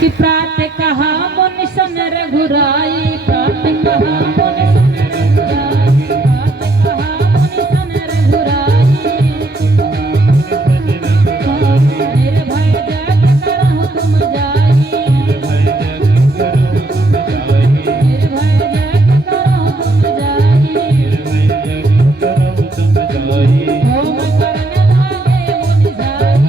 कि प्रात कहा मुनि सन रघुराई, प्रात कहा मुनि सन रघुराई, प्रात कहा मुनि सन रघुराई। निर्भय जग करहु तुम जाई, निर्भय जग करहु तुम जाई। होम करन लागे मुनि जाई,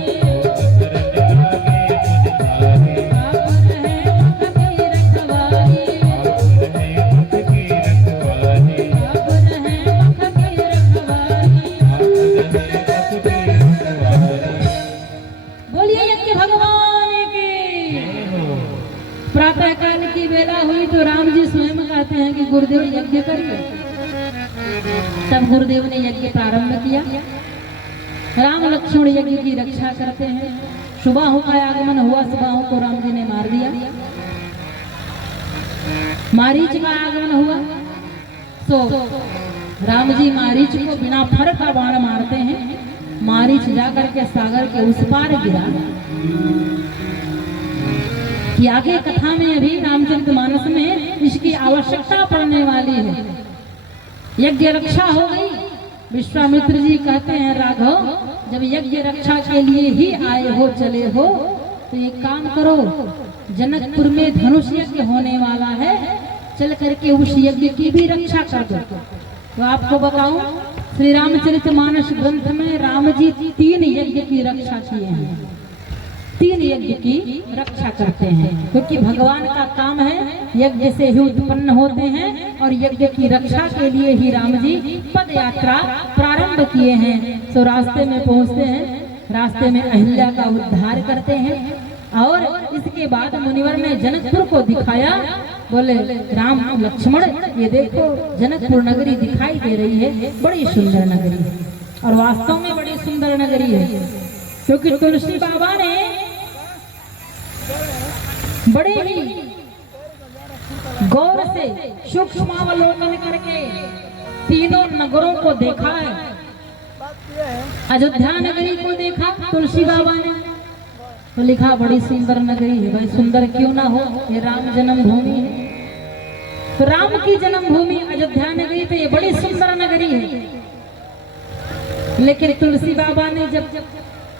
प्रातः काल की वेला हुई तो राम जी स्वयं कहते हैं कि गुरुदेव यज्ञ करिए। तब गुरुदेव ने यज्ञ प्रारंभ किया। राम लक्ष्मण यज्ञ की रक्षा करते हैं। सुबाहु का आगमन हुआ, सुबाहु को राम जी ने मार दिया। मारीच का आगमन हुआ तो राम जी मारीच को बिना फर का बाण मारते हैं। मारीच जाकर के सागर के उस पार गिरा। कि आगे कथा में अभी रामचरितमानस में इसकी आवश्यकता पड़ने वाली है। यज्ञ रक्षा हो गई। विश्वामित्र जी कहते हैं राघव, जब यज्ञ रक्षा के लिए ही आए हो, चले हो, तो एक काम करो, जनकपुर में धनुष यज्ञ होने वाला है, चल करके उस यज्ञ की भी रक्षा कर दो। तो आपको बताऊं, श्री रामचरितमानस ग्रंथ में राम जी 3 यज्ञ की रक्षा किए हैं। 3 यज्ञ की रक्षा करते हैं, क्योंकि भगवान का काम है यज्ञ से ही उत्पन्न होते हैं और यज्ञ की रक्षा के लिए ही राम जी पद यात्रा प्रारंभ किए हैं। तो रास्ते में पहुंचते हैं, रास्ते में अहिल्या का उद्धार करते हैं और इसके बाद मुनिवर ने जनकपुर को दिखाया। बोले राम लक्ष्मण, ये देखो जनकपुर नगरी दिखाई दे रही है, बड़ी सुंदर नगरी है। और वास्तव में बड़ी सुंदर नगरी है, क्योंकि तुलसी बाबा ने बड़े ही गौर से सूक्ष्मावलोकन करके तीनों नगरों को देखा है। अयोध्या नगरी को देखा तुलसी बाबा ने, तो लिखा बड़ी सुंदर नगरी है। भाई सुंदर क्यों ना हो, ये राम जन्मभूमि है। तो राम की जन्मभूमि अयोध्या नगरी, तो ये बड़ी सुंदर नगरी है। लेकिन तुलसी बाबा ने जब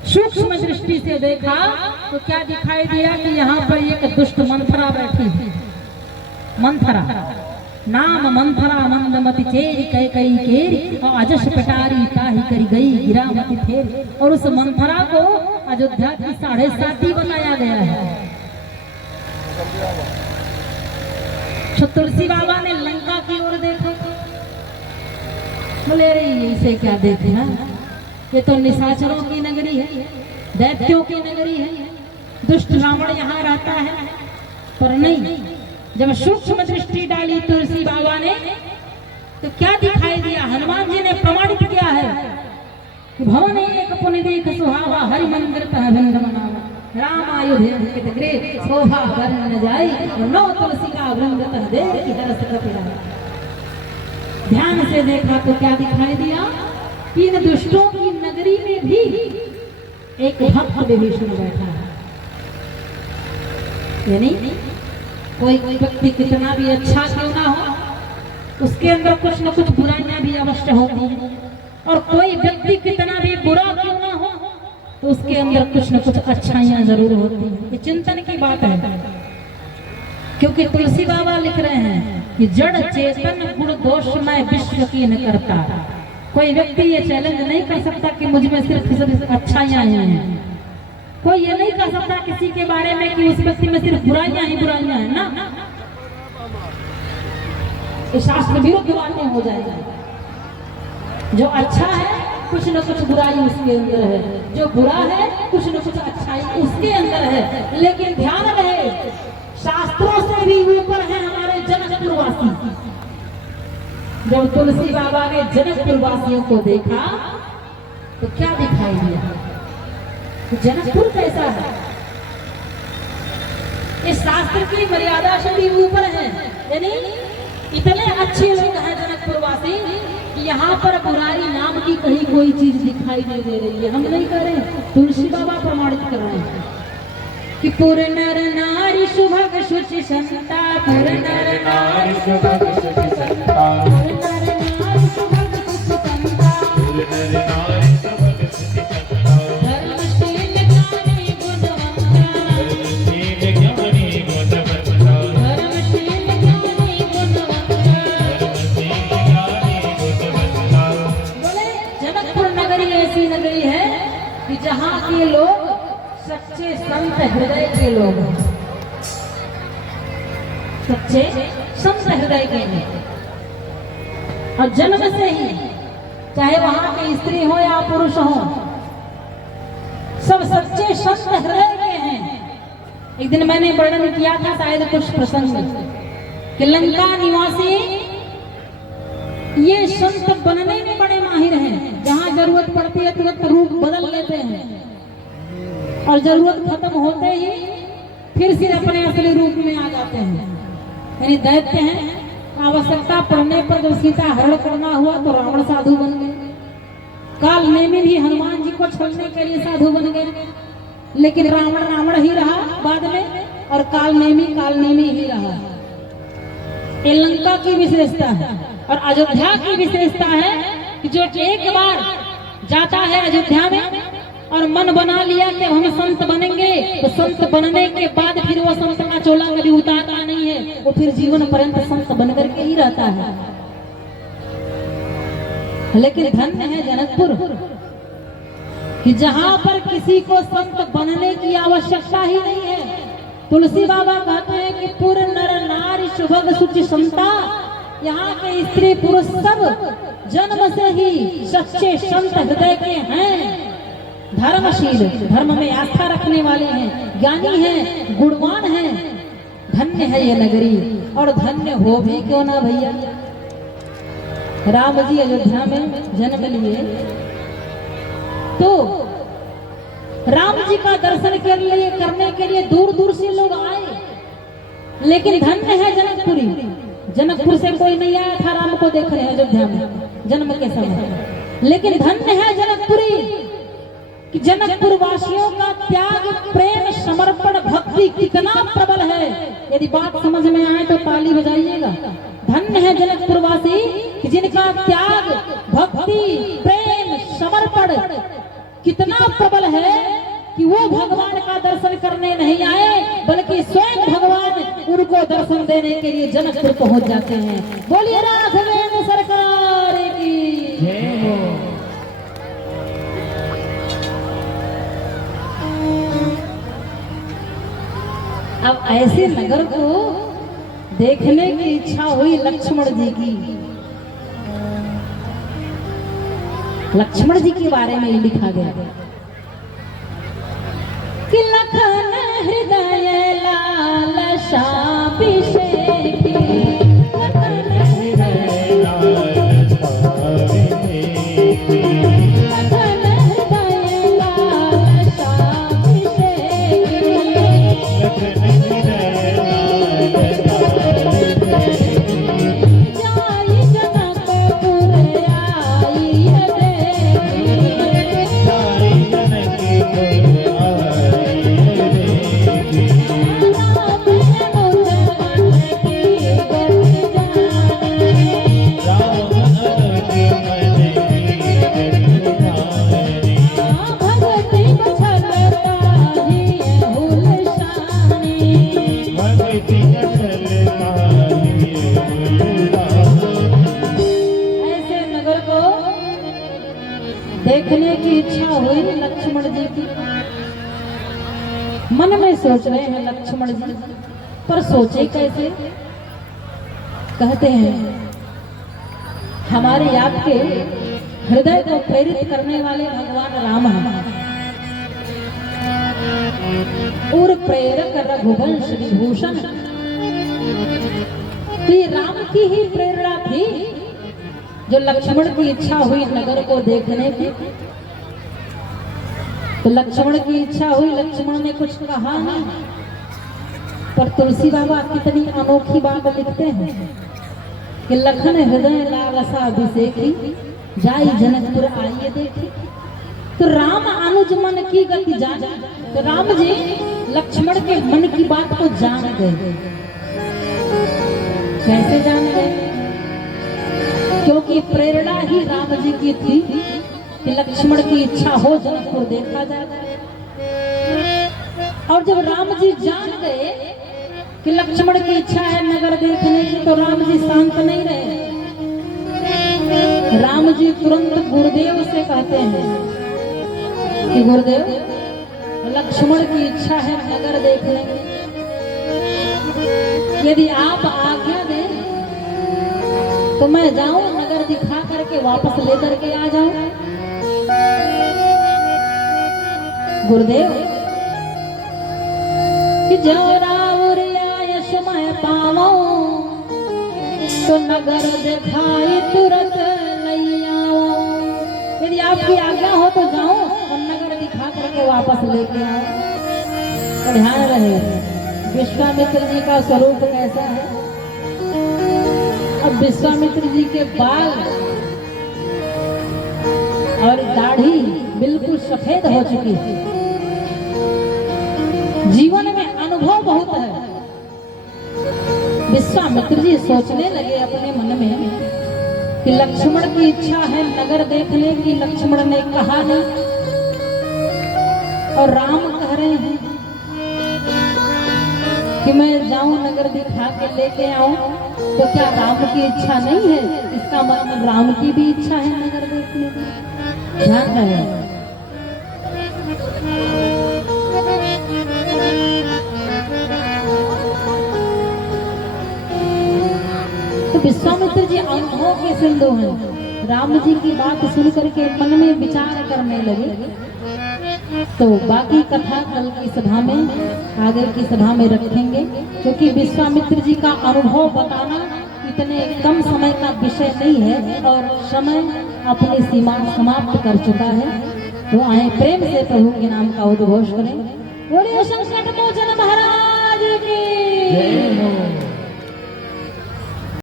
सूक्ष्म दृष्टि से देखा तो क्या दिखाई दिया कि यहाँ पर एक दुष्ट मंथरा बैठी है। मंथरा नाम मंथरा मंदमति चेरी कई कई केरी, और अजस पटारी ताही करी गई गिरामती फेरी। और उस मंथरा को अयोध्या की 7.5 बताया गया है। तो तुलसी बाबा ने लंका की ओर देखा, बोले रे इसे क्या देखे हैं, ये तो निशाचरों की नगरी है, दैत्यों की नगरी है, दुष्ट रावण यहाँ रहता है। पर नहीं, जब सूक्ष्म दृष्टि डाली तुलसी बाबा ने तो क्या दिखाई दिया। हनुमान जी ने प्रमाणित किया है कि भवन एक पुनि देख सुहावा, हरि मंदिर तह भंग मनावा, राम आयुध ग्रे शोभा वर्ण न जाई, नो तुलसी का वृंद तह देख की हरस कपिला। ध्यान से देखा तो क्या दिखाई दिया, इन दुष्टों की नगरी में भी एक भक्त विभीषण बैठा है। यानी कोई व्यक्ति कितना भी अच्छा क्यों ना हो, उसके अंदर कुछ न कुछ बुराइयां भी अवश्य होती हैं। और कोई व्यक्ति कितना भी बुरा क्यों ना हो, तो उसके अंदर कुछ न कुछ अच्छाइयां जरूर होती हैं। ये चिंतन की बात है, क्योंकि तुलसी बाबा लिख रहे हैं कि जड़ चेतन गुण दोष मैं विश्व की न करता। कोई व्यक्ति ये चैलेंज नहीं कर सकता कि मुझ में सिर्फ अच्छाइयां हैं। कोई ये नहीं कह सकता किसी के बारे में कि उस व्यक्ति में सिर्फ बुराइयां ही बुराइयां हैं ना। ये शास्त्र विरुद्ध बातें हो जाएगी। जो अच्छा है कुछ न कुछ बुराई उसके अंदर है, जो बुरा है कुछ न कुछ अच्छाई उसके अंदर है। लेकिन ध्यान रहे, शास्त्रों से भी ऊपर है हमारे जनकपुरवासी। जब तुलसी बाबा ने जनकपुरवासियों को देखा तो क्या दिखाई दिया, जनकपुर कैसा है, इस शास्त्र की मर्यादा से भी ऊपर है। यानी इतने अच्छे लोग हैं जनकपुरवासी कि यहाँ पर बुराई नाम की कहीं कोई चीज दिखाई नहीं दे रही है। हम नहीं कर रहे, तुलसी बाबा प्रमाणित कर रहे हैं। कि पुर नर नारी सुभग शुचि संता, पुर नर नारी सुभग शुचि संता, पुर नर नारी सुभग शुचि संता, पुर नर नारी सुभग शुचि संता, धर्मशील ज्ञानी गुणवंता, धर्मशील ज्ञानी गुणवंता, धर्मशील ज्ञानी गुणवंता, धर्मशील ज्ञानी गुणवंता। बोले जनकपुर नगरी ऐसी नगरी है कि जहाँ के लोग सच्चे संत हृदय के लोग, सच्चे संत हृदय के हैं, और जन्म से ही चाहे वहां के स्त्री हो या पुरुष हो, सब सच्चे संत हृदय के हैं। एक दिन मैंने वर्णन किया था शायद कुछ प्रसंग कि लंका निवासी ये संत बनने में बड़े माहिर हैं, जहां जरूरत पड़ती है तुरंत रूप बदल लेते हैं, और जरूरत खत्म होते ही फिर से अपने असली रूप में आ जाते हैं। यानी दैत्य हैं, आवश्यकता पड़ने पर जब सीता हरण करना हुआ तो रावण साधु बन गए, काल नेमी भी हनुमान जी को छलने के लिए साधु बन गए, लेकिन रावण रावण ही रहा बाद में, और काल नेमी ही रहा। ये लंका की विशेषता है। और अयोध्या की विशेषता है कि जो एक बार जाता है अयोध्या में और मन बना लिया कि हम संत बनेंगे, तो संत बनने के बाद फिर वो संत का चोला कभी उतारता नहीं है, वो फिर जीवन पर्यंत संत बनकर के ही रहता है। लेकिन धन्य है जनकपुर कि जहां पर किसी को संत बनने की आवश्यकता ही नहीं है। तुलसी बाबा कहते हैं कि पुर नर नारी सुभग शुचि संता, यहाँ के स्त्री पुरुष सब जन्म से ही सच्चे संत हृदय के हैं, धर्मशील, धर्म में आस्था रखने वाले हैं, ज्ञानी हैं, गुणवान हैं। धन्य है ये नगरी, और धन्य हो भी क्यों ना भैया। राम जी अयोध्या में जन्म लिए तो राम जी का दर्शन करने के लिए दूर दूर से लोग आए, लेकिन धन्य है जनकपुरी। जनकपुर से कोई नहीं आया था राम को देखने अयोध्या में जन्म के समय, लेकिन धन्य है जनकपुरी कि जनकपुर वासियों का त्याग, प्रेम, समर्पण, भक्ति कितना प्रबल है। यदि बात समझ में आए तो ताली बजाइएगा। धन्य है जनकपुर वासी कि जिनका त्याग, भक्ति, प्रेम, समर्पण कितना प्रबल है कि वो भगवान का दर्शन करने नहीं आए, बल्कि स्वयं भगवान उनको दर्शन देने के लिए जनकपुर पहुंच जाते हैं। बोलिए राघवेंद्र सरकार की जय हो। अब ऐसे नगर को देखने की इच्छा हुई लक्ष्मण जी की। लक्ष्मण जी के बारे में लिखा गया कि लखन हृदय लालसा अभिषेकी, लखन हृदय लालसा अभिषेकी, लखन हृदय लालसा अभिषेकी, लखन हृदय लालसा अभिषेकी, जाई जनकपुर आई है देखी, जाई जनकपुर देखने की इच्छा हुई लक्ष्मण जी की। मन में सोच रहे हैं लक्ष्मण जी, पर सोचे कैसे। कहते हैं हमारे आपके हृदय को प्रेरित करने वाले भगवान राम हैं, और प्रेरक रघुवंश विभूषण। तो ये राम की ही प्रेरणा थी जो लक्ष्मण की इच्छा हुई नगर को देखने की। तो लक्ष्मण की इच्छा हुई, लक्ष्मण ने कुछ कहा नहीं, पर तुलसी बाबा कितनी अनोखी बात लिखते हैं कि लखन हृदय लालसा अभिषेकी, जाई जनकपुर आइए देखी। तो राम अनुज मन की गति जान। तो राम जी लक्ष्मण के मन की बात को जान गए। कैसे जान गए? क्योंकि प्रेरणा ही राम जी की थी कि लक्ष्मण की इच्छा हो जनकपुर देखा जाए। और जब राम जी जान गए कि लक्ष्मण की इच्छा है नगर देखने की, तो राम जी शांत नहीं रहे। राम जी तुरंत गुरुदेव से कहते हैं कि गुरुदेव, लक्ष्मण की इच्छा है नगर देखने की, यदि आप आज्ञा दें तो मैं जाऊं नगर दिखा करके वापस लेकर के आ जाऊं। गुरुदेव कि जो रावुर यश मैं पावो तो नगर दिखाई तुरंत नहीं आओ। यदि आपकी आज्ञा हो तो जाऊं और नगर दिखा करके वापस लेके आओ। तो ध्यान रहे विश्वामित्र जी का स्वरूप कैसा है। अब विश्वामित्र जी के बाल और दाढ़ी बिल्कुल सफेद हो चुकी थी। जीवन में अनुभव बहुत है। विश्वामित्र जी सोचने लगे अपने मन में कि लक्ष्मण की इच्छा है नगर देखने की, लक्ष्मण ने कहा नहीं और राम कह रहे हैं कि मैं जाऊं नगर दिखा के लेके आऊं, तो क्या राम की इच्छा नहीं है? इसका मतलब राम की भी इच्छा है नगर देखने की। ध्यान रहे। तो विश्वामित्र जी अनुभव के सिंधु हैं। राम जी की बात सुन करके मन में विचार करने लगे। तो बाकी कथा कल की सभा में, आगे की सभा में रखेंगे, क्योंकि विश्वामित्र जी का अनुभव बताना इतने कम समय का विषय नहीं है और समय अपनी सीमा समाप्त कर चुका है। तो आए प्रेम से प्रभु के नाम का उद्घोष करें। बोलिए संकट मोचन महाराज की।